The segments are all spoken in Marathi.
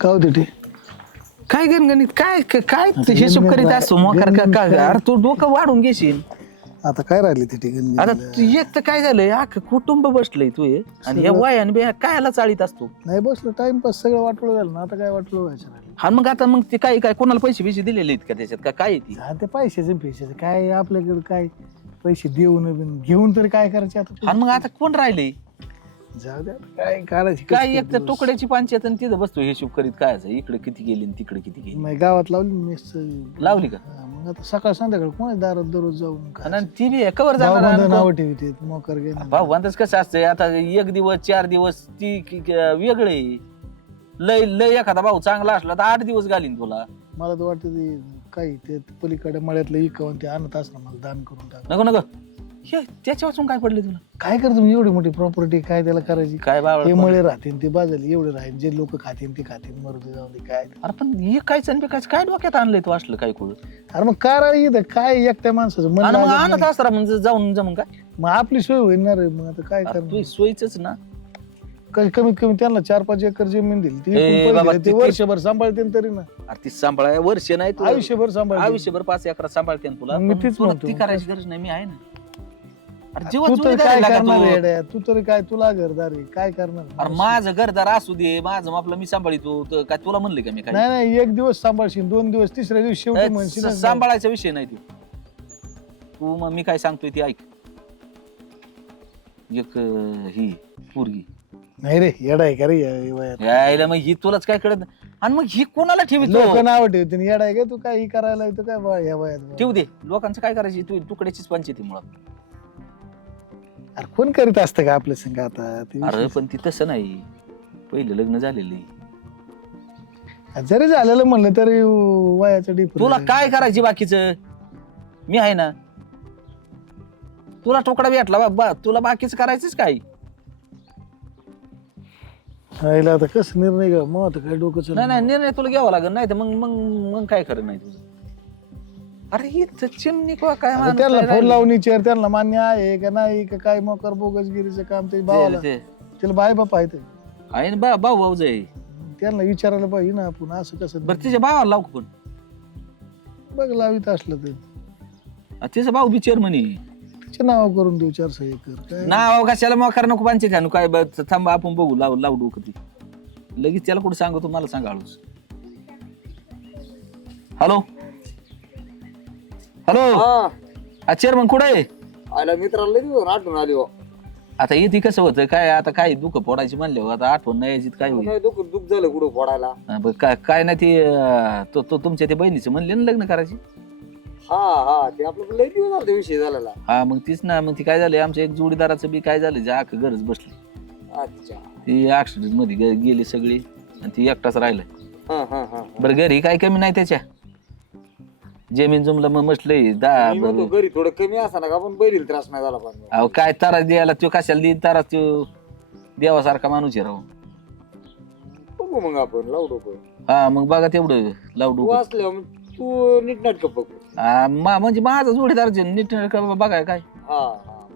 का होते ते काय गणगणित काय काय हिशोब करीत असतो मोकार का अरे तू डोकं वाढून घेशील. आता काय राहिले ते ठिकाणी आता एक तर काय झालंय अख्खं कुटुंब बसलंय तू हे आणि या वय आणि कायला चाळीत असतो. नाही बसलो टाइमपास सगळं वाटलं झालं ना आता काय वाटलं व्हायचं राहिले. हा मग आता मग ते काय काय कोणाला पैसे बिशे दिलेले आहेत का त्याच्यात का काय ती हा ते पैशाचे काय आपल्याकडे काय पैसे देऊन घेऊन तरी काय करायचे आता आणि मग आता कोण राहिले जाऊ द्या काय काढायची काय एक तर तुकड्याची पंचायत आणि तिथं बसतो हिशोब करीत काय इकडे किती गेली आणि तिकडे किती गेली. नाही गावात लावली मेस लावली का मग आता सकाळ संध्याकाळ कोणी दारात दररोज जाऊन आणि ती बी कवर जाणार नाव ठेवते मोकर गेले भाऊबंदच कसं असतंय आता 1 दिवस 4 दिवस ती वेगळे लय लय एखादा भाऊ चांगला असला तर 8 दिवस घालीन तुला. मला तर वाटतं ते काही ते पलीकडे मळ्यातलं इकावून ते आणत असणार मला दान करून टाक नको नको हे त्याच्या वाचून काय पडले तुला काय करतो मी एवढी मोठी प्रॉपर्टी काय त्याला करायची काय बाबा हे मळे राहतील ते बाजले एवढे राहील जे लोक खातील ते खातील मरू जाऊ दे काय अरे पण हे काय चणपिकाच काय डोक्यात आणलंय तू असलं काय कुठं अरे मग करा इथं काय एकट्या माणसाचं मन आणि मग लागत आणत नाही. असता म्हणजे जाऊन जमून काय मग आपली सोय होईल ना रे मग आता काय तू करणार सोयीच ना कमीत कमी त्यांना 4-5 एकर जमीन दिली ती ए, विकून बाबा, पैसे दिले, ते ते- वर्षभर सांभाळते तरी ना अरे ती सांभाळाय वर्ष नाही तू आयुष्यभर सांभाळते आयुष्यभर 5 एकरात सांभाळते ना तुला मग मी पण तीच तुला म्हणतो. ती करायची गरज नाही मी आहे ना. अरे तू जेव्हा तर जोडीदार काय आहे लागा करणार तू. येड्या? तू तरी काय तुला घरदार आहे काय करणार अरे माझं घरदार असू दे माझं आपलं मी सांभाळतो तर काय तुला म्हणले का मी काय नाही नाही एक दिवस सांभाळशील 2 दिवस तिसऱ्या दिवशी शेवटी म्हणशील ना. सांभाळायचा विषय नाही तू मग मी काय सांगतोय ती ऐक एक ही पोरगी नाही रे येडा आहे का रे या वयात यायला मग ही तुलाच काय कळत नाही. आणि मग ही कोणाला लोक ठेवतो नाव ठेवते येडा आहे का तू काय ही करायला येतो काय बा या वयात ठेवू दे लोकांचं काय करायची तू तुकड्याचीच पंचायती मुळात. अरे कोण करीत असतं का आपल्या संग आता ते अरे विषय. पण ती तसं नाही पहिलं लग्न झालेलं जरी झालेलं म्हणलं तरी वयाचं डिफरन्स तुला काय करायची बाकीचं मी आहे ना तुला तुकडा भेटला तुला बाकीचं करायचंच काय आता कसं निर्णय घ्या मग आता काय डोकं नाही नाही निर्णय तुला घ्यावा लागेल नाही तर मग मग मग काय खरं नाही तुझं. अरे ही चिमणी किंवा काय माणूस त्यांना काय फोन राहिलं? लावून विचार त्यांना मान्य आहे का नाही का काय मोकर बोगसगिरीचं काम ते भावाला ते त्याला बाय बाप आहे ते. आहे ना भाऊ भाऊ जाई त्यांना विचारायला पाहिजे ना आपण असं कसं बरं तिच्या भावाला लावू का पण बघ लावित असलं तर तिचा भाऊ बी चेअरमनी तिच्या नाव करून देऊ 400 एकर काय नाव कशाला मोकार नको पांचे घालू काय थांबा आपण बघू लावू डोकं ती लगेच त्याला कुठं सांगतो मला सांगा हळूच. हॅलो हॅलो चेअरमन कुठं आहे आला मित्राला लई आठवण आली हो. आता येते कसं होतं काय आता काय दुःख फोडायची म्हणले आता आठवण नाही यायची तर काय होईल नाही दुःख झालं कुठं फोडायला. बरं, काय नाही ती तो तुमच्या ते बहिणीचं म्हणले ना लग्न करायची. हा ते आपलं लई दिवस झाला विषय झालेला. हा मग तीच ना मग ती काय झालं आमच्या एक जोडीदाराचं बी काय झालं जे आख गरज बसली अच्छा ती ऍक्सिडेंट मध्ये गेली सगळी आणि ती एकटाच राहिलं. हा बरं घरी काय कमी नाही त्याच्या जमीन जमलं मग म्हटलंय मी म्हणतो घरी थोडं कमी असा ना का पण बैल त्रास नाही झाला पण अहो काय तारास द्यायला तो कशाला देईन तारास तो देवासारखा माणूस आहे राव. बघू मग आपण लावू डोकं. हा मग बघा तेवढं तू लावडू असल्यावर मग तू नीट नाटक बघू. म्हणजे माझा जोडीदार नीट बघाय काय हा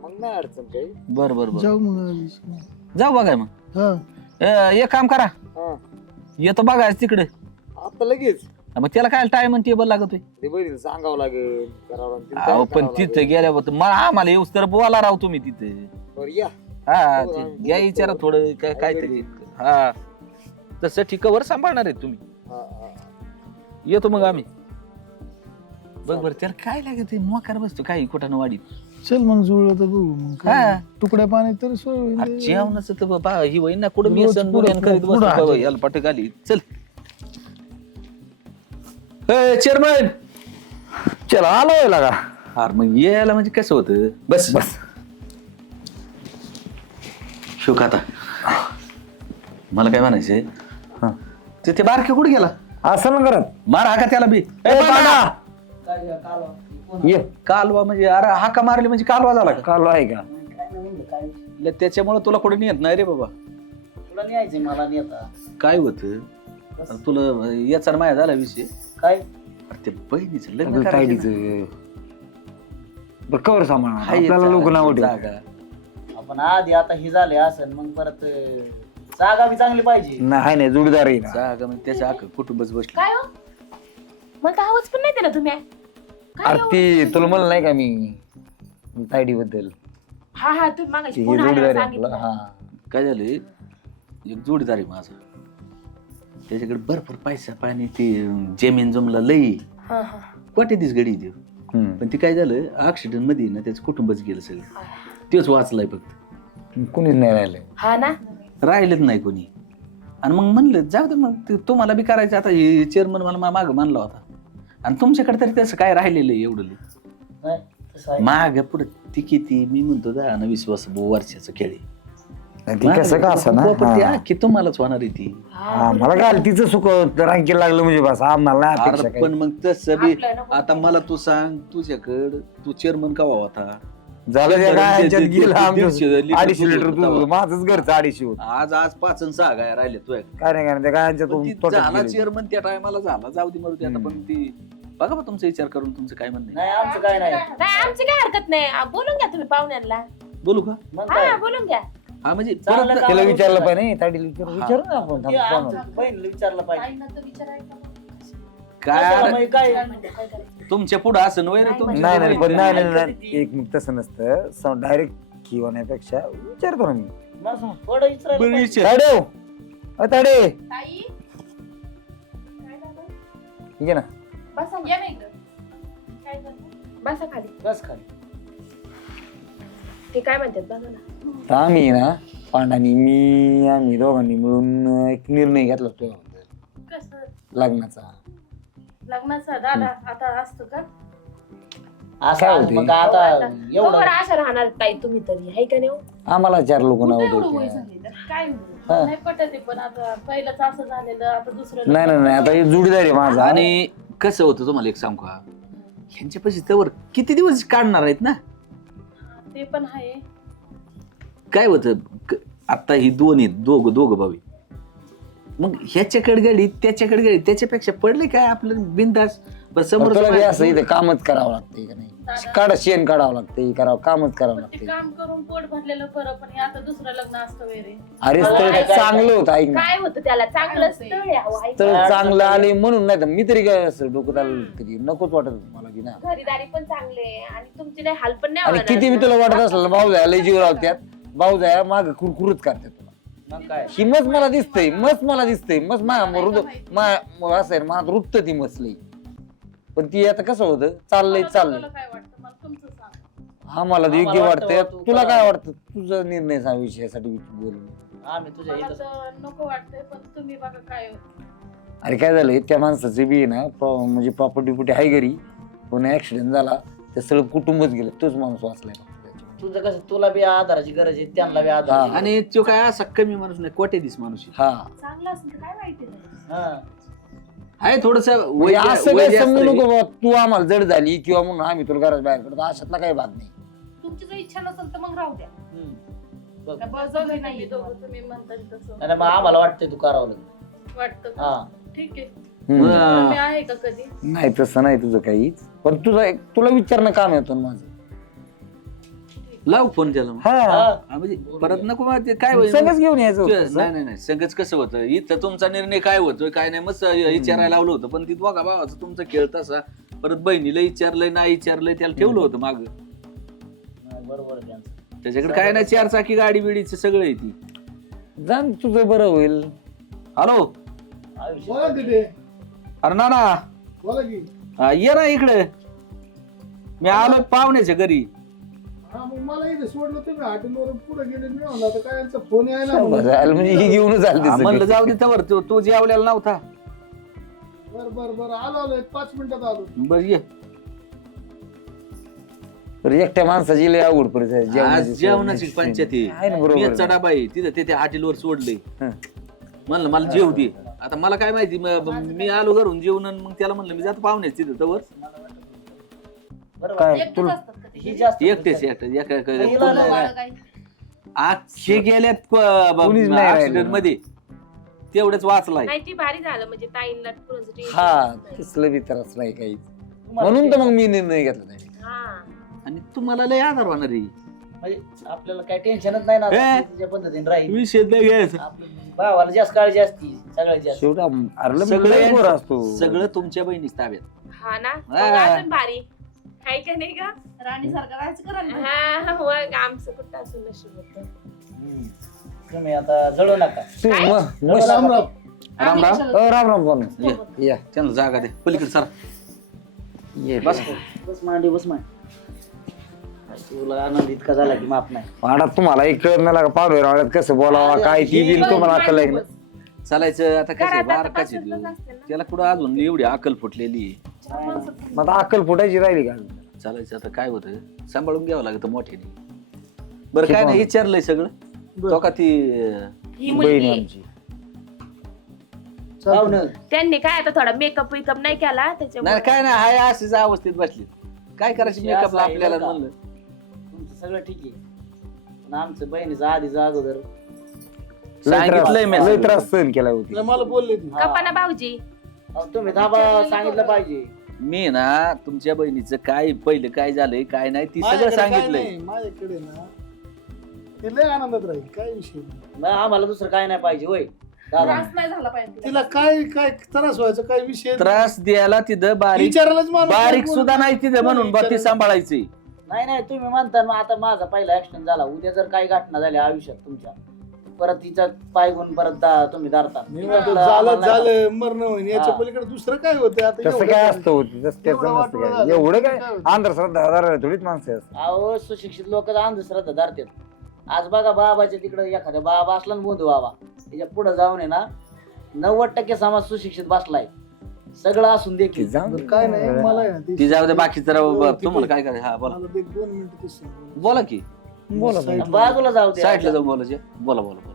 मग नाही अडचण काही. बर जाऊ मग जाऊ बघाय मग हा एक काम करा हा येतो बघायच तिकडे आता लगेच मग त्याला काय टाइम आणि टेबल लागतोय. ते बैल सांगावं लागेल करावं लागेल. अहो पण तिथे गेल्यावर मला आम्हाला येऊस तर बोला राव तुम्ही तिथे. बरं या. हा हो, ते या विचारा थोडं काहीतरी हा तसं ठिकावर सांभाळणार आहे तुम्ही. हा. येतो मग आम्ही बघ बरं त्याला काय लागत मोकार बसतो काही कुठं वाढीत. चल मग जुळलं तर बघू मग हा. काय तुकड्या पाणी तर सोय होईल. अरे जेवणाचं तर बाबा ही वही ना कुठं मी रोज सण पुढं- बुड्यान करीत पुढं बसतो बाबा, हात. याला पाठ घाली चल चेअरमन चला आलोय लागा. अरे मग यायला म्हणजे कसं होतं बस बस शुक आता मला काय म्हणायचंय ते बारके कुठे गेला असं ना करत मार हाका त्याला बी ये कालवा म्हणजे अरे हाका मारली म्हणजे कालवा झाला का कालो आहे का त्याच्यामुळे तुला कुठे नेत नाही रे बाबा. तुला न्यायचंय मला नेता काय होत तुला याचा माया झाला विषय काय अरे ते बहिणीचं लग्न करायचं ताईडीचं बरं कवर सामान ना. हाय आपल्याला लोक नाव ठेवतात. जागा. आपण आधी आता हे झाले असं मग परत जागा बी चांगली पाहिजे. नाही जोडीदार आहे ना. जागा म्हणजे त्याच्या अख्खं कुटुंबच बसलं. काय हो मला तर आवाज पण नाही दिला तुम्ही. काय अरे हो? ती तुला म्हणलं नाही का मी तायडी बद्दल हा हा तुम्ही मागाशी हे फोन आल्यावर जोडीदार आहे सांगितलं. आपला. हा काय झालं एक जोडीदार आहे माझा, त्याच्याकडे भरपूर पैसा पाणी ते जमीन जमला लई हा हा कोटे दिस गडी देऊ. पण ते काय झालं ऍक्सिडेंट मध्ये ना त्याचं कुटुंबच गेलं सगळं. तेच वाचलाय फक्त, कुणीच नाही राहिलं. हा ना राहिलेच नाही कोणी. आणि मग म्हणलं जाऊ दे मग तुम्हाला बी करायचं. आता हे चेअरमन मला माग मानला होता आणि तुमच्याकडे तरी त्याचं काय राहिलेलं आहे एवढं नाही, तसं आहे. माग पुढे ती किती मी म्हणतो 10-20 वर्षाचं खेळी ती कसं का असं ना की तुम्हालाच होणार आहे ती. हा मला काय तिचं सुख रांकी लागलं म्हणजे बस आम्हाला नाही अपेक्षा अरे काही. पण मग तसं बी आपलं नको. आता मला तू सांग तुझ्याकडं तू चेअरमन कवा होता? झालं त्या काय ह्याच्यात गेलं आमचं 150 लिटर 250 लिटर दूध दूध होतं. माझंच घरचं 250 होत. आज 5 आणि 6 गाया राहिल्या तुझ्या. काय नाही काय नाही त्या गायांच्या पण ती तोट्यात झाला गेली. चेअरमन त्या टायमाला झाला, जाऊ दे मरू दे आता. पण ती बघा बा तुमचा विचार करून तुमचं काय म्हणणं आहे. नाही आमचं काय नाही. नाही आमची काय हरकत नाही. बोलून घ्या तुम्ही पाहुण्यांना. बोलू का? मग काय हा बोलून घ्या. हा म्हणजे चांगलं परत काम. तिला विचारलं पाहिजे नाही ताडीला विचारू ना आपण ते थांब, आमच्या बहिणीला विचारलं पाहिजे. काय कशाला अरे, मग काय काय म्हणते, काय करायचं? तुमच्या पुढं असं नव्हे रे तुमच्या नाही नाही पण नाही नाही, ऐकते नाही ती. एक मिनिट तसं नसतं डायरेक्ट किंवा विचारतो ना मी. मग थोडं विचारायला बरं, पाहिजे. विचार. ताडे ताडे ताई काय झालं? ठीक आहे ना. बसा या ना इकडं. काय झालं? बसा खाली. बस खाली. ते काय म्हणतात बघा ना. तर आम्ही ना पांडानी आम्ही दोघांनी मिळून एक निर्णय घेतला तुझ्याबद्दल कसं लग्नाचा. लग्नाचा दादा आता असतो का? असं काय आज होते? मग आता एवढं बरोबर अशा राहणार ताई तुम्ही तरी हाय का नाही हो? आम्हाला 4 लोक नाव एवढं वय होते. झाले तर काय हा. नाही पटत आहे. पण आता पहिलंच असं झालेलं आता दुसरं नाही नाही नाही आता हे जोडीदार आहे माझा. आणि कसं होतं तुम्हाला एक सांगू का, ह्यांच्या पैसे तवर किती दिवस काढणार आहेत ना. ते पण आहे. काय होतं आता ही दोन आहेत, दोघं भाऊ आहेत. मग ह्याच्याकडे गाडी त्याच्याकडे गाडी, त्याच्यापेक्षा पडले काय आपलं बिंदास. बरं समोर तुला बी असं इथं कामच करावं लागतं का नाही. काढा शेण काढावं लागतं हे करावं कामच करावं पण ते लागतं. काम करून पोट भरलेलं बरं. पण हे आता दुसरं लग्न असतं वेरे. अरे स्थळ चांगलं होतं ऐक ना. काय होतं त्याला चांगलं स्थळ आहे अहो, ऐका. स्थळ चांगलं आले म्हणून नाही तर मी तरी काय असं डोकं आलं कधी नकोच वाटत होतं मला की ना. घरीदारी पण चांगले आहे आणि तुमची नाही हाल पण नाही आणि होणार किती मी ना. तुला वाटत असलं भाऊ जाया लय जीव लावत्यात भाऊ जाया माग कुरकुरच करतात तुला. मग काय ही मस्त मला दिसतंय मस्त असं आहे माझं रुतत ती मसली. पण ती आता कसं होतं चाललंय तुला काय वाटतं मला तुमचं सांग. आम्हाला योग्य आम्हाला वाटतंय. वाटतं, तुला तू काय करा. वाटतं तुझा निर्णय सांग विषयासाठी बोल. आम्ही तुझ्या मला इथं तर नको वाटतंय. पण तुम्ही बघा काय होतं. अरे काय झालंय त्या माणसाचे बी आहे ना म्हणजे प्रॉपर्टी आहे घरी पण ऍक्सिडेंट झाला ते सगळं कुटुंबच गेलं. तोच माणूस वाचलाय फक्त त्याच्यात. तुझं कसं तुला बी आधाराची गरज आहे त्यांना बी आधार आहे. आणि तो काय असा कमी माणूस नाही, कोटे दिस माणूस आहे. हा चांगलं असेल तर काय वाईट आहे. हा. आहे थोडस म्हणजे असं काय समजू नको बाबा तू आम्हाला जड झाली किंवा म्हणून आम्ही तुला घरात बाहेर करतो अशातला काही भाग नाही. तुमची जर इच्छा नसेल तर मग राहू द्या. हम्म. बघ. का बळजबरी नाहीये दोघं तुम्ही म्हणताय तसं. नाही, मग आम्हाला वाटतंय तू करावं लागेल. वाटतं का? हा. ठीक आहे. हम्म. तुम्ही आहे का कधी? नाही तसं नाही तुझं काहीच पण तुला विचारणं काम येतं माझं. लाव फोन त्याला मग. हा हा, म्हणजे परत नको मग ते काय होईल मग? सगळंच घेऊन यायचं होतं नाही तसं. नाही नाही सगळंच कसं होतं इथं तुमचा निर्णय काय होतोय काय नाही मस्त विचारायला लावलं होतं. पण ती बघा भावाचं तुमचं खेळ तसा. परत बहिणीला विचारलंय नाही विचारलंय त्याला ठेवलं होतं माग. नाही, बरोबर आहे त्यांचं. त्याच्याकडे काय नाही 4 चाकी गाडी बिडीचं सगळं आहे ती. जाण तुझं बरं होईल. हॅलो आयुष्य बोला तिथे अरे नाना बोला की. ये ना इकडे. मी आलोय पाहुण्याच्या घरी. हा मग मला इथे सोडलं तुम्ही हॉटेलवरून पुढे गेले मी म्हणलं आता काय यांचा फोन यायला बरं झालं, म्हणजे ही घेऊनच आली हा, ते म्हणलं सगळी. जाऊ दे तवर तू जेवलेला नव्हता. बर आलो 5 मिनिटात आलो. बर ये. तर एकट्या माणसाची लय अवघड परिस्थिती आहे. आज जेवणाची पंचायती आहे ना बरोबर मेसचा डबा आहे तिथं ते हॉटेलवर सोडले. हं. म्हणलं मला जेव दे. आता मला काय माहिती मी आलो घरून जेवण मग त्याला म्हणलं मी जातो पाहुण्याच तिथं तवर. बरोबर. काय एकटेच तुला असतात का ते? ही जास्त एकटेच हिला नाही बाळं काय? आखे गेल्यात कोणीच नाही राहिलं. ऍक्सिडेंट मध्ये तेवढंच वाचलाय. नाही ती भारी झालं म्हणजे ताईंना पुढं tension हा नाही. तसलं बी त्रास नाही काही तुम्हाला म्हणून तर मग मी निर्णय घेतला नाही. हा आणि तुम्हाला लय आधार होणार आहे. म्हणजे आपल्याला काही टेन्शनच नाही ना हे? तिच्या पद्धतीने राहील विषय नाही घ्यायचा. आपलं भावाला जास्त काळजी असती सगळ्यात जास्त. शेवटा अरे सगळं पोर असतो सगळं तुमच्या बहिणीच ताब्यात. हा ना हा. मग अजून भारी हाय का नाही का राणी सारखं राहायचं करायला पाहिजे. हा मग आमचं कुठं असं नशीब होतं. हम्म. तुम्ही आता जळू नका. तू काय? राम राम. राम राम. राम राम बोल या त्यांना जागा दे पलीकडे सर. ये बस. बस मांडी बस मांडी. तुला आनंद इतका झाला की माफ नाही. आता तुम्हाला एक कळत नाही का पावडे रावळ्यात कसं बोलावा काय ती बिल तुम्हाला अक्कल आहे का नाही? चालायचं आता कसं घरात आता बारकाचे बसूनच असते ना. त्याला कुठं अजून एवढी अकल फुटलेली आहे. मग आता अक्कल फुटायची राहिली का चालायचं आता काय होतं सांभाळून घ्यावं लागतं मोठ्याने. बरं काय नाही विचारलंय सगळं तो का ती ही बहीण मुलगी आमची पाहुणं. त्यांनी काय आता थोडा मेकअप विकअप नाही केला नाही त्याच्यामुळे काय नाही हाय अशीच अवस्थेत बसली. काय करायची असं मेकअपला आहे आपल्याला बरं का? म्हणलं. तुमचं सगळं ठीक आहे पण आमचं बहिणीचं आधीच अगोदर सांगितलंय मी लय सगळं. त्रास सहन केला होती नाही, मला बोलले ती. हा. कपाना भाऊजी अहो, तुम्ही दाबा सांगितलं पाहिजे. मी ना तुमच्या बहिणीचं काय पहिलं काय झालंय काय नाही ती सगळं माझ्याकडे काय सांगितलंय. नाही, माझ्याकडे ना ते लय आनंदात राहील काय विषय नाही. मग आम्हाला दुसरं काय नाही पाहिजे होय दादा. त्रास नाही झाला पाहिजे तिला काय काय त्रास व्हायचा काय विषय नाही. त्रास द्यायला तिथं बारीक विचारायलाच माणूस बारीक नाही सुद्धा नाही तिथं म्हणून बत्ती विचारायला. सांभाळायची. नाही तुम्ही म्हणता ना आता माझा पहिला ऍक्सिडेंट झाला उद्या जर काही घटना झाल्या आयुष्यात तुमच्या परत तिचा पाय घेऊन परत तुम्ही दारता. मी म्हणतो झालं मरण होईन याच्या हा. पलीकडे दुसरं काय होतं आता तसं एवढं काय काय? असतं होती तसं त्याचं एवढं नसतं वाटोळं काय झालं. एवढं काय काय होतं? अंधश्रद्धा थोडीच माणसं असतात अहो सुशिक्षित लोक अंधश्रद्धा धरतात. आज बघा बाबाच्या तिकडे एखाद्या बाबा असला ना बोंधू बाबा त्याच्या पुढे जाऊन आहे ना 90% समाज सुशिक्षित बसलाय सगळं असून ती देखील. जाऊन बरं, काय नाही मला आहे ना ते- ती जाऊ दे बाकीचं राव, हो, तुम्हाला ठीक काय करायचं हा बोला मला ते 2 मिनिटं ते सांग. बोला की बोला साईडला. बाजूला जाऊ दे. साईडला जाऊन बोलायचे बोला बोला बोला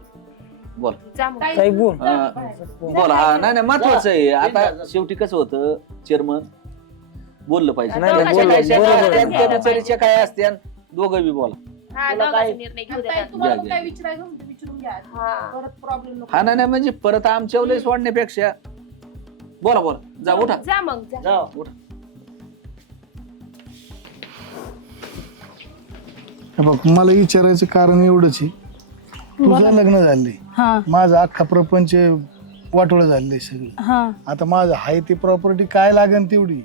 बोला जा मग. ताई, काही बोल जा हा. बाहेर. बोला हा नाही नाही महत्वाचं आहे. जा, आता जा. शेवटी कसं होतं चेअरमन बोललं पाहिजे. नाही, नाही, त्यांच्या बोललं, काय बरोबर आहे. त्यांच्या घ्यायला विचारीच्या काय असते दोघं बी बोला. हा तुला दोघांचा काय- निर्णय घेऊ ताई, द्या. तुम्हाला घ्या, पण घ्या. काय विचारायचं होतं ते विचारून घ्या हा परत प्रॉब्लेम नको. हा नाही म्हणजे परत आमच्या लय सोडण्यापेक्षा बोला बोला जा उठा जा मग जा. जाऊ. हे बघ मला विचारायचं कारण एवढंच आहे तुझं लग्न झालंय हा माझं अख्खा प्रपंच वाटोळं झालंय सगळं. हा आता माझं हाय ती प्रॉपर्टी काय लागेल तेवढी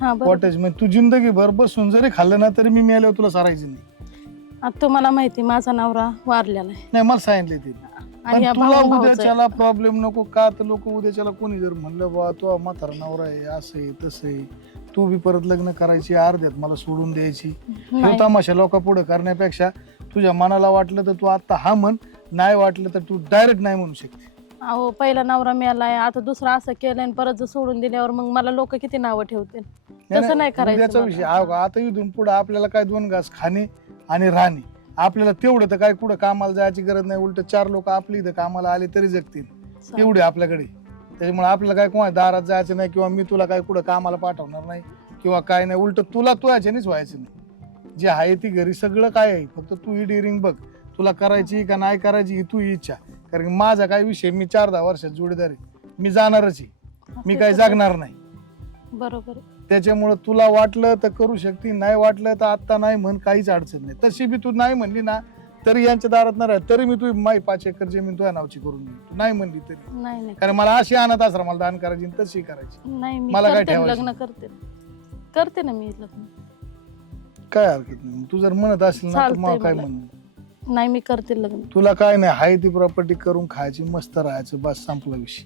हा बरं कॉटेज म्हणजे तू जिंदगी भर बसून जरी खाल्लं ना तरी मी मेल्यावर तुला सारायची नाही. आता तुम्हाला माहिती माझा नवरा वारलेला आहे नाही मला सांगितले ते आणि पण या तुला भाऊ भाऊचं उद्याच्याला प्रॉब्लेम नको का तर लोक उद्याच्याला कोणी जर म्हणलं बा तो म्हातारा नवरा आहे असं आहे तसं आहे तू बी परत लग्न करायची अर्ध्यात मला सोडून द्यायची नाही. हे तमाशा लोका पुढे करण्यापेक्षा तुझ्या मनाला वाटलं तर तू आता हा म्हण नाही वाटलं तर तू डायरेक्ट नाही म्हणू शकते. अहो पहिला नवरा मिळालाय आता दुसरा असं केलंय आणि परत जर सोडून दिल्यावर मग मला लोक किती नावं ठेवतील तसं नाही उद्याचा करायचं विषय मला. हा का, आता इथून पुढे आपल्याला काय 2 घास खाणे आणि राहणे आपल्याला तेवढं तर काय कुठं कामाला जायची गरज नाही उलट 4 लोक आपली इथं कामाला आले तरी जगतील एवढे आपल्याकडे. त्याच्यामुळे आपल्याला काय कोणा दारात जायचं नाही किंवा मी तुला काय कुठं कामाला पाठवणार नाही किंवा काय नाही उलट तुला तुझ्याच्यानेच व्हायचं नाही. जे आहे ती घरी सगळं काय आहे फक्त तू ही डिअरिंग बघ तुला करायची का नाही करायची ही तू इच्छा. कारण की माझा काय विषय मी 4-10 वर्षात जोडीदार आहे मी जाणारच आहे मी काय जागणार नाही. बरोबर त्याच्यामुळं तुला वाटलं तर करू शकते नाही वाटलं तर आत्ता नाही म्हण काहीच अडचण नाही. तशी बी तू नाही म्हणली ना तरी यांच्या दारात नाही राहत तरी मी तू माई 5 एकर जमीन तुझ्या नावची करून देईन तू नाही म्हणली तरी. नाही नाही कारण मला अशी अनाथ आश्रमाला दान करायची आणि तशी करायची नाही मी मला काय करते ठेवायचं? लग्न करते ना मी लग्न काय हरकत नाही. तू जर म्हणत असेल ना तर चालतंय मला काय मला. म्हणणं नाही मी करते लग्न तुला काय नाही हाय ती प्रॉपर्टी करून खायची मस्त राहायचं बस संपला विषय.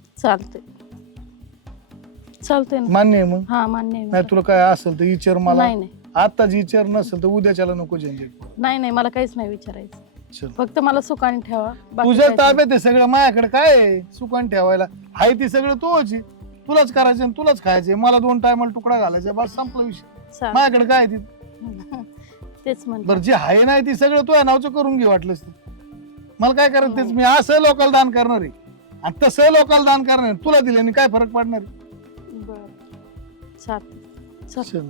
चालते ना मान्य आहे मग हा मान्य आहे नाही मला. तुला काय असेल तर विचार मला नाही नाही आताच विचार नसेल तर उद्याच्याला नको झंझट. नाही नाही मला काहीच नाही विचारायचं चल. फक्त मला सुखाने ठेवा बाकी तुझ्या काहीच नाही. ताब्यात आहे सगळं माझ्याकडे काय आहे सुकान ठेवायला हाय ती सगळं तोच आहे. तुलाच करायचं आणि तुलाच खायचंय मला 2 टायमाला तुकडा घालायचा बस संपला विषय. चालेल. माझ्याकडे काय आहे ती तेच म्हणते बरं जे आहे नाही ती सगळं तुझ्या नावचं करून घे वाटलंच तर. मला काय करायचं तेच मी असं लोकांना दान करणार आहे आणि तसं लोकांना दान करणार आहे. तुला दिल्याने काय फरक पडणार आहे? बरं चालेल चल. चल.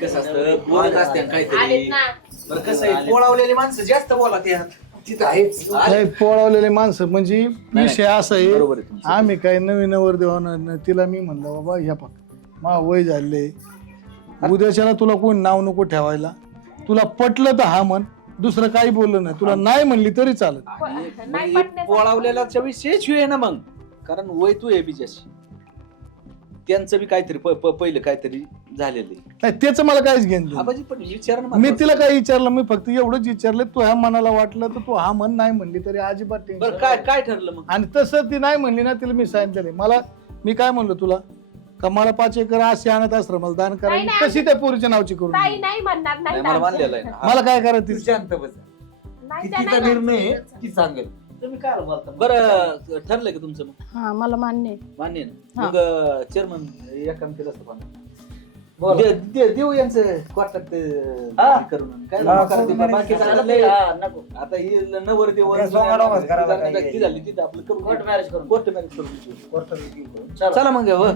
कसं असतं बोलत असते आलेत काहीतरी ना बरं कसं आहे पोळावलेली माणसं जास्त बोला तिथं आहेच नाही, पोळवलेले माणसं म्हणजे विषय असा आहे बरोबर आहे तुमचं. आम्ही काय नवीन नवर देवाना तिला मी म्हणलं बाबा ह्या पाक मा वय झाले उद्याच्याला तुला कोणी नाव नको ठेवायला तुला पटलं तर हा म्हण दुसरं काही बोललं नाही तुला नाही म्हणली तरी चालत. आणि नाही मग हे पटण्याचं. पोळावलेला विशेष आहे ना मग, कारण वय तू आहे बिजाशी, त्यांचं बी काहीतरी पहिलं काहीतरी झालेलं आहे. नाही त्याचं मला काहीच घेणं देणं. आबाजी पण विचार ना मी मला. तिला काही विचारलं, मी फक्त एवढंच विचारलं तू ह्या मनाला वाटलं तर तू हा म्हण, नाही म्हणली तरी अजिबात बरं टेन्शन. काय काय ठरलं मग? आणि तसं ती नाही म्हणली ना, तिला मी सांगितलं मला, मी काय म्हणलो तुला का मला 5 एकर अशी अनाथ आश्रमाला दान करायची, नाही, तशी त्या पोरीच्या नावची करून ताई दे. नाही म्हणणार, नाही नाही, मला मानलेलं आहे ना. मला काय करायचं तू ती- शांत बस. नाही, ती त्या तिचा नाही निर्णय आहे, म्हणणार. ती सांगेल. तुम्ही काय बोलता? बरं ठरलं का तुमचं मग? हा मला मान्य आहे. मान्य आहे ना? हा. मग चेअरमन एक काम केलं असतं पण. बोला. देऊ यांचं क्वार्टर हा. करून काय हा, मग ते बाकी चालत चाललं नाही, लय. हा, नको आता ही नवर देवर त्या सोंगाडावच करायला काय ती झाली तिथं आपलं करून कोर्ट मॅरेज करून कोर्ट मॅरेज करून चला. चला मग हो,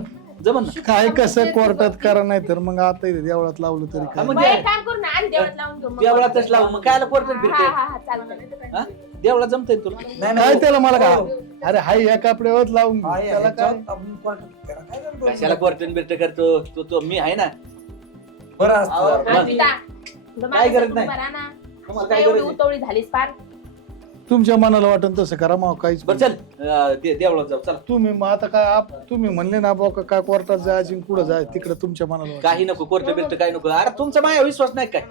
जमन ना. काय कसं कोर्टात करा नाही तर मग आता इथे देवळात लावलं तरी हा, काय. मग मग एक काम करू ना, आधी देवळात लावून घेऊ मग. देवळातच लावू मग काय कोर्टात हा, फिरते हा, हा, चालतं. हा? देवळात जमतंय तुला? काय त्याला मला काय, अरे हाय या कपड्यावर लावून घे. आहे, त्याला काय ह्याच्यात आपण कोर्टात करा. काय करतो? कशाला कोर्टन बिर्ट करतो तो मी आहे ना. बरं असतं अहो, जरा. हा, मग. पिता. काय गरज नाही. बरा ना. तुम्हाला काय एवढी गरज नाही. उतवळी झालीस पार. तुमच्या मनाला वाटन तसं करा, मग काहीच बरं चल देवळात जाऊ चला. तुम्ही मग आता काय तुम्ही म्हणले ना बाबा काय कोर्टात जायची कुठं जाय तिकडे तुमच्या मनाला वाटेल. काही नको कोर्ट बिर्ट काही नको. अरे तुमचा माझ्या विश्वास नाही काय?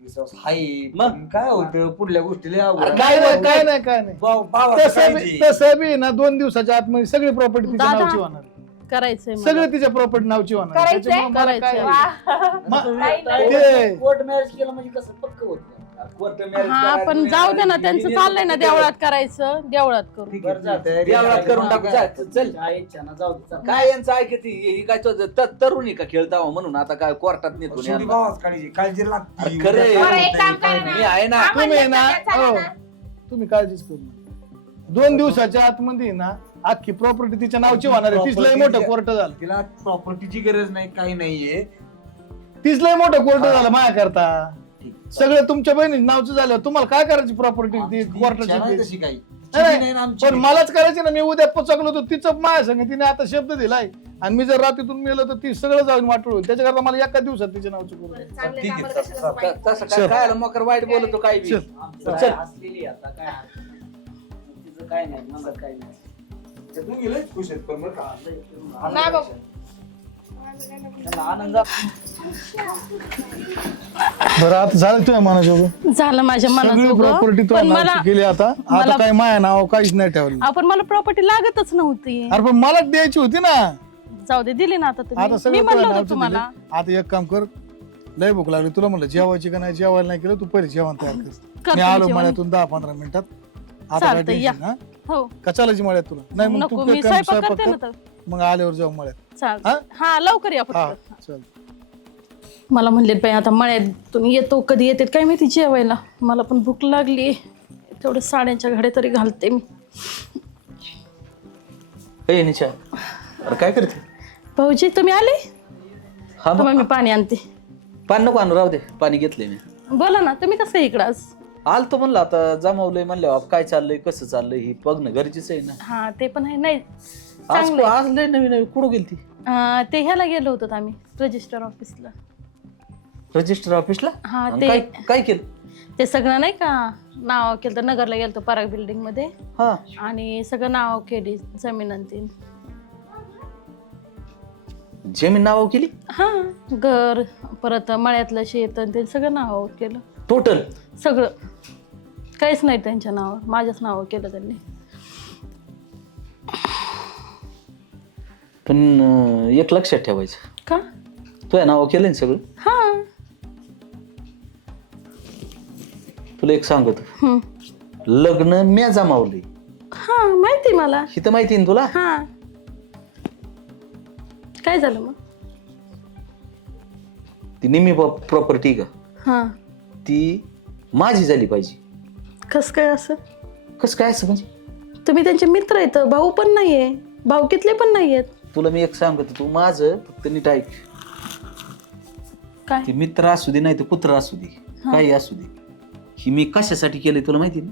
विश्वास हाय. मग? पण काय होतं पुढल्या गोष्टीला अवघड. अरे काय नाही काय नाही काय नाही भावाचं तसं काळजी. तसं बी ना 2 दिवसाच्या आतमध्ये सगळी प्रॉपर्टी तिच्या दादा. नावची होणार. करायचंय मला. सगळं तिच्या प्रॉपर्टी नावची होणार. करायचंय? त्याच्यामुळे मला काय- करायचंय. वा. ताई नाही. ते- कोर्ट मॅरेज केलं म्हणजे कसं पक्क होत कोर्ट मॅरेज हा पण जाऊ दे ना, त्यांचं चाललंय ना देवळात करायचं, देवळात करू. ठीक आहे, तयारी देवळात आहे. करून टाकू जा, चल. इच्छा ना जाऊ दे चला. काय यांचं ऐकते ही काय तरुणी का खेळताव म्हणून आता काय कोर्टात नेतो शेवटी यांना. भावाचं काळजी लागते. अरे खरं आहे. बरं, एक काम करा मी ना. आहे ना. हा, तुम्ही म्हणलं ना तर चला हो, ना. तुम्ही काळजीच करू नका. 2 दिवसाच्या आतमध्ये ना अख्खी प्रॉपर्टी तिच्या नावची होणार आहे. तीच लय मोठं कोर्ट झालं. तिला प्रॉपर्टीची गरज नाही, काही नाहीये. तीच लय मोठं कोर्ट झालं माझ्या करता. सगळं तुमच्या बहिणी नावचं झालं, तुम्हाला काय करायची प्रॉपर्टी ती आमची इच्छा नाही कोर्टाची? तशी काही. नाही, नाही ना आमची. पण मलाच करायची ना. मी उद्या पचकलो तर तिचं माझ्या संग तिने आता शब्द दिलाय, आणि मी जर रात्रीतून मेलो तर ती सगळं जाऊन वाटून होईल. त्याच्याकरता मला एका दिवसात तिच्या नावचं करू द्या. चांगले ठीक आहे, कामाला चल, कशाला चल. पाहिजे? तसं काय काय मोकर वाईट बोलतो काय बी. चल. आमचं चल. काय हसलेली आता काय तिचं काय नाही मला काय नाही ते तू गेलंय खुश आहेत पण बरं का. नाही बाबा. त्यांना आनंद बरं आता झालं तुझ्या मनाजोगं. झालं माझ्या सगळी मनाजोगं. प्रॉपर्टी पण तुझ्या मला नावची केली आता. आता मला- काय माया नाव काहीच नाही ठेवलं. आपण मला प्रॉपर्टी लागतच नव्हती. अरे पण मला द्यायची होती ना. जाऊ दे, दिली ना आता आता तुम्ही. मी सगळं म्हणलं तुझ्या होतं नावचं तुम्हाला. दिलं. आता एक काम कर, लय भूक लागली तुला, म्हणलं जेवायची का नाही, जेवायला नाही केलं तू पहिले जेवण तयार कर. करते मी आलो जेवण. मळ्यातून 10-15 मिनिटात. आता काय चालतंय, या. टेन्शन, हा? हो का चालायची मळ्यात तुला? नाही मग नको, तू मी काय स्वयंपाक स्वयंपाक करते ना कर, तर. मग आल्यावर जाऊ मळ्यात. चालतं. हा लवकर या हा फक्त. चल. मला म्हणले बाई आता मळ्यातून येतो, कधी येते काय माहिती जेवायला. मला पण भूक लागली. तेवढे साड्यांच्या घड्या तरी घालते मी. ए निशा, अरे काय करते? भाऊजी तुम्ही आले? हा मग तुम्हाला मी पाणी आणते. पाणी नको आणू, राहू दे, पाणी घेतलंय मी. बोला ना, तुम्ही कसं काय इकडं आज? आलतो म्हणलं आता जमावलंय म्हणलं काय चाललंय कसं चाललंय ही बघणं गरजेचं आहे ना. हा ते पण आहे. नाही आज चांगलंय. आज लय नवीन नवीन कुठं गेली ती? ते ह्याला गेलो होतो आम्ही रजिस्टर ऑफिसला. रजिस्टर ऑफिसला? हा आणि ते काय काय केलं? ते सगळं नाही का नाव केलं तर नगरला गेलो पराग बिल्डिंग मध्ये, हा आणि सगळं नाव केली जमीन आणि ती. जमीन नाव केली हा घर परत मळ्यातलं शेत आणि ते सगळं नाव केलं. टोटल? सगळं काहीच नाही त्यांच्या नावावर, माझ्याच नावावर केलं त्यांनी. पण एक लक्षात ठेवायचं, का? तुझ्या नाव केलंय ना सगळं. हा. तुला एक सांगतो, हम्म. लग्न म्या जमावलंय हा माहिती मला. ही तर माहिती ना तुला. हा काय झालं मग? ती निम्मी प्रॉपर्टी का हा ती माझी झाली पाहिजे. कस काय असं? कसं काय असं म्हणजे? तुम्ही त्यांचे मित्र आहेत, भाऊ पण नाहीये, भाऊकीतले पण नाहीयेत. तुला मी एक सांगतो, तू माझं फक्त नीट ऐक. काय? ते मित्र असू दे नाही तर पुत्र असू दे, काही असू दे, ही मी कशासाठी केलंय तुला माहिती ना?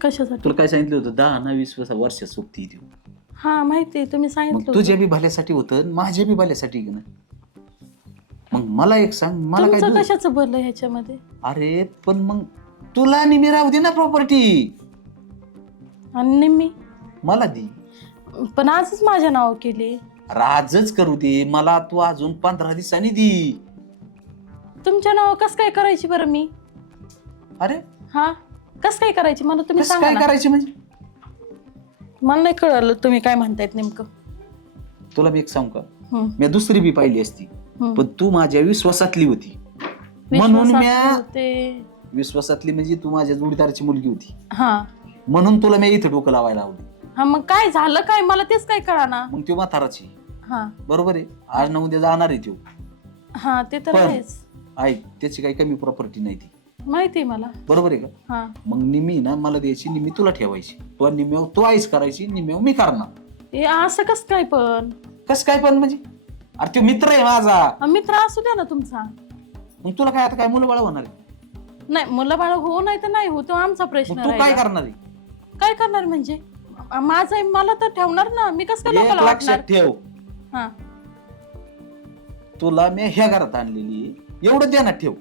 कशासाठी? तुला काय सांगितलं होतं, 10-20 वर्ष सोबती ती. हा माहिती, तुम्ही मग सांगितलं तुझ्या बी भल्यासाठी होतं, माझ्या बी भल्यासाठी ना. मग मला एक सांग, मला काय तुमचं दु- कशाचं भरलं ह्याच्यामध्ये? अरे पण मग तुला निमी राहू दे ना प्रॉपर्टी, आणि निम्मी मला दे. पण आजच माझ्या नाव केली. राजच करू दे मला, तू अजून 15 दिवसांनी दे. तुमच्या नाव कस काय करायची बरं मी? अरे हा, कस काय करायची मला तुम्ही कसं सांगा काय ना. करायचे म्हणजे? मला नाही कळलं तुम्ही काय म्हणतायत नेमकं. तुला मी एक सांगू का, हम्म, मी दुसरी बी पाहिली असती, हम्म. पण तू माझ्या विश्वासातली होती. म्हणून विश्वासात मी ते विश्वासातली म्हणजे तू माझ्या जोडीदाराची मुलगी होती, हा म्हणून तुला मी इथं डोकं लावायला लावली. हा, मग काय झालं काय मला तेच काय कळाना. मग ती म्हाताराची हा बरोबर आहे, आज ना उद्या जाणार आहे तो. हा, ते तर पण- आहेच, ऐक, त्याची काही कमी प्रॉपर्टी नाही ती, माहिती आहे मला. बरोबर आहे का? हा, मग निम्मी ना मला द्यायची, निम्मी तुला ठेवायची. तो निम्म्याव तो आईस करायची, निम्म्याव मी करणार. हे असं कस काय पण? कस काय पण म्हणजे? अरे तो मित्र आहे माझा. मित्र असू द्या ना तुमचा. मग तुला काय आता काय मुलं बाळ होणार आहे? नाही, मुलं बाळ हो नाही तर नाही हो, तो आमचा प्रश्न मग तू काय राहिला. करणार आहे? काय करणार म्हणजे? माझं आहे, मला तर ठेवणार ना, मी कस काय एक लोकांना लक्षात वाटणार? ठेव, हा, तुला मी ह्या घरात आणलेली आहे, एवढं ध्यानात ठेव.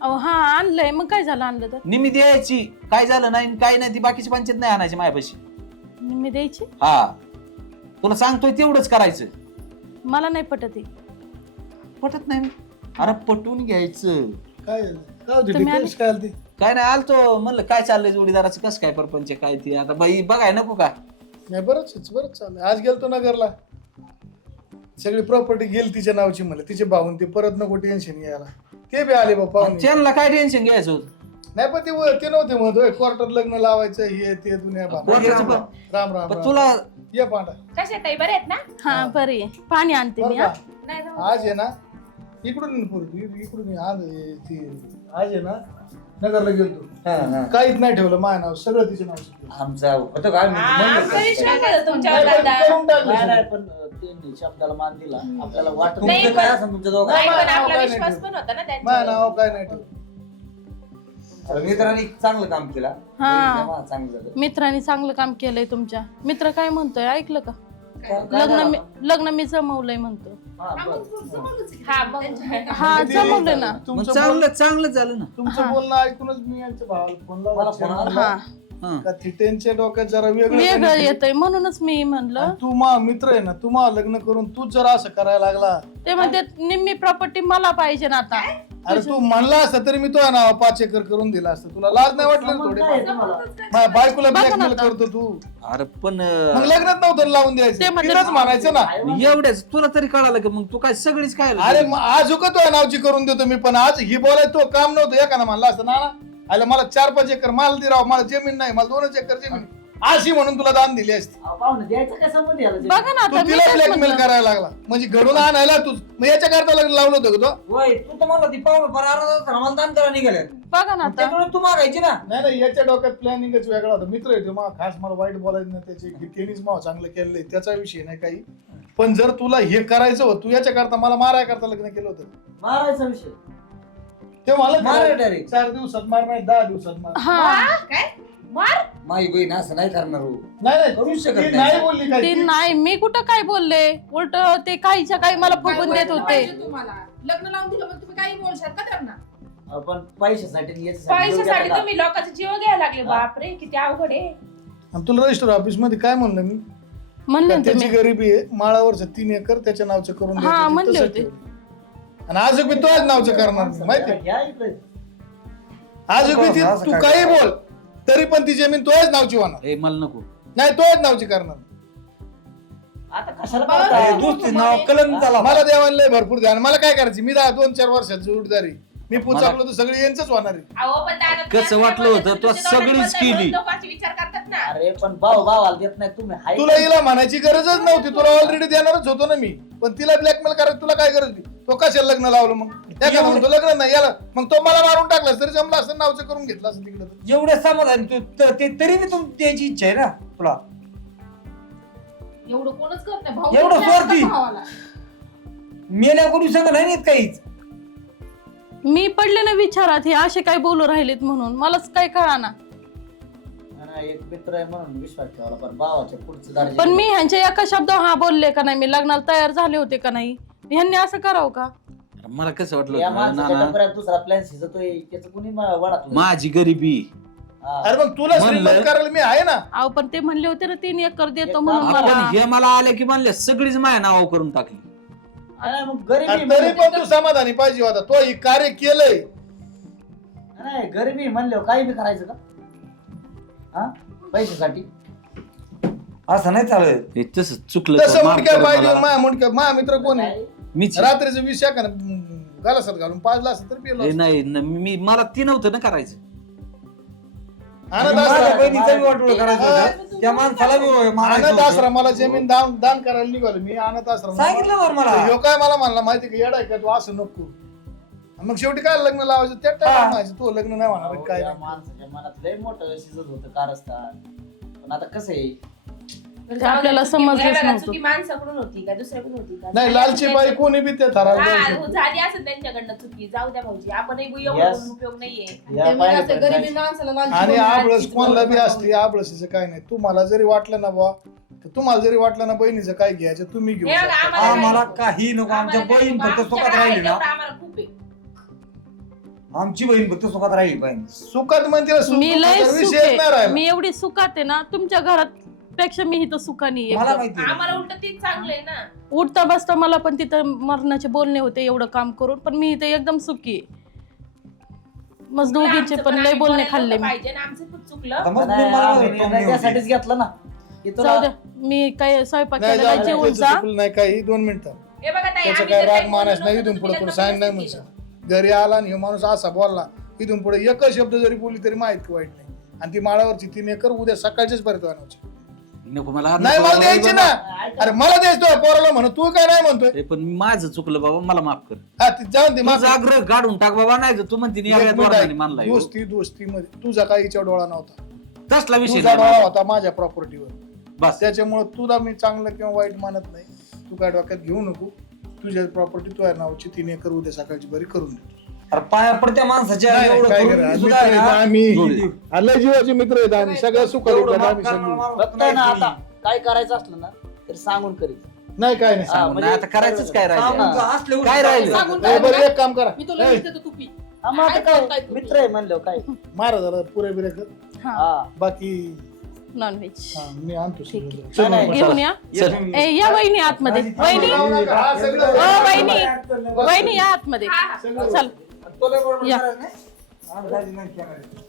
अहो हा, आणलंय, मग काय झालं आणलं तर? निम्मी द्यायची, काय झालं नाही काय नाही ती बाकीची पंचायत नाही आणायची माझ्यापाशी. मी द्यायची? हा, तुला सांगतोय तेवढंच करायचं. मला नाही पटत आहे. पटत नाही? अरे पटवून घ्यायचं. काय काय होती तुम्ही आले? डिटेल्स काय आली? काय नाही, आलतो म्हणलं काय चाललंय जोडीदाराचं, कसं काय परपंच काय ते आता बाई बघाय नको का? नाही, बरंच चाललंय. आज गेलतो नगरला, सगळी प्रॉपर्टी गेली तिच्या नावची, मला तिचे भाऊन ते परत नको टेन्शन यायला. ते बी आले बाप्पा. त्यांना काय टेन्शन घ्यायचं होतं? नाही, पण ते नव्हते म्हणत क्वार्टर लग्न लावायचं हे ते दुनिया क्वार्टरचं पण- राम राम पण राम. तुला ये पांडा. कशा ताई बरे आहेत ना? हा, बरी आहे. पाणी आणते मी. बरं हा, का? नाही जाऊ. आज आहे ना, इकडून ये पोरगी, इकडून ये. आज आहे ना नगरला गेलतो, काहीच नाही ठेवलं माझ्या नाव, सगळं तिचे नाव. आमचा होतं काय आमचा विश्वास आहे तुमच्यावर नाही, पण दादा. करून टाकलं नाही, नाही, सगळं. पण त्यांनी शब्दाला मान दिला, आपल्याला वाटत नाही, तुमचं काय असेल तुमच्या दोघांचं. नाही, पण नाव आपला काय विश्वास नाही पण होता ना माझ्या त्यांच्यावर. नाव काय नाही ठेवलं. मित्रांनी चांगलं काम केलं. हा. तेव्हा चांगलं झालं. मित्रांनी चांगलं काम केलंय तुमच्या. मित्र काय म्हणतोय ऐकलं का? काय झालं? लग्न मी जमवलंय म्हणतो. हा, बरं. हा, मग हा, जमवलंय ना. मग तुमचं चांगलं झालं ना. तुमचं बोलणं ऐकूनच मी यांच्या भावाला फोन मला फोन आला. हा, हा. का थिटेंच्या डोक्यात जरा वेगळं वेगळं येतंय म्हणूनच मी म्हणलं. आणि तू मा मित्र आहे ना, तू मा लग्न करून तूच जरा असं करायला लागला. ते म्हणते निम्मी प्रॉपर्टी मला पाहिजे ना आता. अरे तू म्हणला असता तरी मी तुझ्या नाव 5 एकर करून दिला असतं. तुला लाज नाही वाटलं संबंध थोडी? काय आहे तुम्हाला? माझ्या बायकोला बघा ना ब्लॅकमेल आता. करतो तू. अरे पण मग लग्नात नव्हतं लावून ते द्यायचं, म्हणते- तिलाच म्हणायचं ना. एवढ्याच तुला तरी कळालं का? मग तू काय सगळीच काय अरे मग आज का तुझ्या नावची करून देतो मी, पण आज ही बोलायचं तो काम नव्हतं. एका ना म्हणला असतं ना, आला मला 4-5 एकर माल दे राव, मला जमीन नाही, मला 2 एकर जमीन, अशी म्हणून तुला दान दिली असती. अहो, पाहुणे द्यायचं काय संबंध याला? बघा ना तू आता मी तिला तेच ब्लॅकमेल म्हणलं. करायला लागला, म्हणजे घडून आणायला तू. मग याच्या करता लग्न लावलं होतं का तो? होय, तू तर मला ती पाहुणं बरं आम्हाला दान करा निघाले. बघा ना आता. त्यामुळे तू मागायची ना. नाही नाही, याच्या डोक्यात प्लॅनिंगच वेगळा होता. मित्र आहे तो मा, खास मला वाईट बोलायचं नाही त्याचे, त्यांनीच माव चांगलं केलंय, त्याचा विषय नाही काही. पण जर तुला हे करायचं होतं, तू याच्या करता मला माराय करता लग्न केलं होतं, मारायचा विषय. ते मला मार डायरेक्ट. 4 दिवसात मार नाही, 10 दिवसात मार. हा, काय? मार? माई बहीण असं नाही करणार हो. नाही करू नाही, शकत ती नाही. नाही बोलली ते काही. नाही, मी कुठं काय बोलले. उलट ते काहीच्या काही मला फुगून देत होते. पाहिजे तुम्हाला लग्न लावून दिलं मग तुम्ही काही बोलशाल का त्यांना? आपण पैशासाठी आणि याच्यासाठी पैशासाठी दोघं तुम्ही लोकांचा जीव घ्यायला लागले. बापरे, किती अवघड आहे. आणि तुला रजिस्टर ऑफिस मध्ये काय म्हणलं मी? म्हणले का ना त्याची तुम्ही. गरिबी आहे, माळावरचं 3 एकर त्याच्या नावचं करून हा, द्यायचं, म्हणले तसं होते. ठेवलं. आणि आज मी तुझ्याच नावचं करणार नाही, माहिती आहे? घ्या इकडे. आज तू काही बोल तरी पण ती जमीन तुझ्याच नावची होणार ए मला नको. नाही, तुझ्याच नावची करणार. आता कशाला बरं, करताय? बरं. दुसरी नाव कलंक झाला. मला देवाला लय भरपूर द्या. मला काय करायची? मी 2-4 वर्षाची जोडदारी मी पुचाकलो तर सगळी यांचंच होणार आहे. अहो, पण दादा, कसं तुम्ही वाटलं होतं? तुमच्या तो दोघांबद्दल सगळीच केली. लोकांचे विचार करतात ना. अरे पण भावाला देत नाही तुम्ही. हाय तुला का? हिला म्हणायची गरजच नव्हती, तुला ऑलरेडी देणारच होतो ना मी. पण तिला ब्लॅकमेल करायची तुला काय गरज होती? तो कशाला लग्न लावलं मग? त्या काय म्हणतो लग्न नाही याला, मग तो मला मारून टाकला तरी जमलं असं, नावचं करून घेतलं असं तिकडं. एवढे समाधान तू ते तरी मी द्यायची इच्छा आहे ना तुला. एवढं कोणच करत नाही. भाऊ एवढं किती असतात स्वार्थी. भावाला? मेल्या कोणी सांगा नाही येत काहीच. मी पडले ना विचारात, हे असे काय बोलू राहिलेत म्हणून मलाच काय कळाना. नाही, एक मित्र आहे म्हणून विश्वास ठेवायला, पण भावाच्या पुढचं दार पण मी ह्यांच्या एका शब्द हा बोलले का नाही, मी लग्नाला तयार झाले होते का नाही, ह्यांनी असं करावं का? मला कसं वाटलं या होतं, माणसाच्या नाना, डबऱ्यात दुसरा प्लॅन शिजतोय त्याचं कुणी वळात माझी गरिबी अरे मग तुला श्रीमंत म्हणलं- करायला मी आहे ना. अहो पण ते म्हणले होते ना 3 एकर देतो एक म्हणून काम मला. आपण हे मला आले की म्हणले सगळीच माझ्या नाव करून टाकली. मग गरीबी आणि तरी पण तू समाधानी पाहिजे होता. तो हे कार्य केलंय. नाही गरीबी म्हणल्यावर काही बी करायचं का हा पैशासाठी असं नाही चालत. हे तसं चुकलं तसं तर माफ मुंडक्या करा पाहिजे मला. माझा मित्र कोण आहे? काय? मीच रात्रीचं 20 गालासात घालून पाजला असं तर पिलो हे नाही मी मला ती नव्हतं ना करायचं. अनाथ माझ्या आश्रम- बहिणीचा बी वाटोळं करायचं होतं. त्या माणसाला बी मारायचं अनाथ होतं. आश्रमाला जमीन दान करायला निघालो मी. अनाथ आश्रम सांगितलं बरं मला. ह्यो काय मला म्हणला माहिती का, येडा आहे का तू, असं नको करू. मग शेवटी काय लग्न लावायचं त्या टाइम माझं तू लग्न नाही होणार काय या नाही. माणसाच्या मनात लय मोठं शिजत होतं कारस्थान. पण आता कसं आहे ते आपल्याला समजलंच नव्हतं. चुकी माणसाकडून होती का दुसऱ्याकडून होती का? नाही लालची बाई कोणी बी ते ठराव हा, झाली असं त्यांच्याकडनं चुकी. जाऊ द्या भाऊजी, आपणही एवढं Yes. बोलून उपयोग नाहीये. या पाहिलं पण आणि आबळस कोणाला बी असते. आबळसीचं काय नाही. तुम्हाला जरी वाटलं ना बुवा, तर तुम्हाला जरी वाटलं ना बहिणीचं काय घ्यायचं तुम्ही घेऊ हे बघा, शकता. आम्हाला नाही. काही नको. आमच्या आम्हाला बहीण नाही. फक्त आमच्या सुखात आहे राहिली ना. तेवढं आम्हाला खूप आहे. आमची बहीण फक्त सुखात राहिली पाहिजे. सुखात म्हणते सुख मी लय दुःखाचा सुख विषयच नाही आहे. राहिला. मी एवढी सुखात आहे ना, तुमच्या घरात पेक्षा मी इथं सुखानी आहे. मला माहिती आहे. आम्हाला उलट तेच चांगलं आहे ना. उठता बसता मला पण तिथं मरणाचे बोलणे होते एवढं काम करून, पण मी इथं एकदम सुखी आहे. मग दोघींचे आमचं पण लय आम्ही बोलणे बोलायला खाल्ले नव्हतं मी. पाहिजे ना, आमचं पण चुकलं. आता मग नाही, मला आम्ही टोमणे निर्णय होते. त्यासाठीच घेतलं ना की जाऊ तुला द्या, मी काय स्वयंपाक नाही केलेला जाऊ दे, जेवून त्याचं जा. चुकलं नाही काही. 2 मिनिटं हे बघा ताई, त्याचं आम्ही काय तर राग काही मानायचं बोललो नाही. नव्हतो, इथून पुढे तुम्ही कोणी लग्न सांगितलं नाही व्यवस्थित म्हणून घरी आला आणि हे माणूस असा बोलला, इथून पुढे एकच शब्द जरी बोलली तरी माहिती वाईट नाही. आणि ती माळावरची 3 एकर उद्या सकाळचीच परत आणायची. नको मला नाही मला द्यायची ना. अरे मला द्यायचो पोराला म्हणून तू काय नाही म्हणतोय. हे पण माझं चुकलं बाबा, मला माफ कर. हा ती जाऊन दे माझा मागं. आग्रह काढून टाक बाबा. नाही तर तू म्हणते एक मिनिट मानलाय ऐक. दोस्तीमध्ये तुझा काही हिच्या डोळा नव्हता. तसला विषय तुझा नाही. डोळा होता माझ्या प्रॉपर्टीवर. बस त्याच्यामुळे तुला मी चांगलं किंवा वाईट मानत नाही. तू काय डोक्यात घेऊ नको. तुझ्या प्रॉपर्टी तुझ्या नावाची 3 एकर उद्या सकाळची बरी करून दे. अरे पाया पडत्या माणसाच्या नाही, एवढं काय करून करा, सुद्धा मित्र आहे आहेत ना. आम्ही. लय जीवाचे मित्र आहेत आम्ही. सगळं सुख एवढं दुःखात माफ आम्ही करणारा समजू. माणूस फक्त ना नाही आता काय करायचं असलं ना तर सांगून करीत. नाही काय नाही. हा, म्हणजे आता करायचंच काय कोणी. राहिलं? सांगून असले उलटे काय राहिलं? सांगून ए, बरं एक काम करा. मी तुला ए, देतो तू पी. हा, मग आता काय मित्र आहे म्हणलं काय मारा जरा पुरे बिरे कर. हा, हा बाकी नॉनव्हेज हा, मी आणतो ठीक सगळं. नाही, चल, नाही. मग. घेऊन या. चल. ए, या वहिनी आतमध्ये. वहिनी हा, सगळं- ओ, वहिनी या आतमध्ये. हा, हा. चल तुला बरोबर या. करायचं नाही? आम्ही दाजी नाही केलं.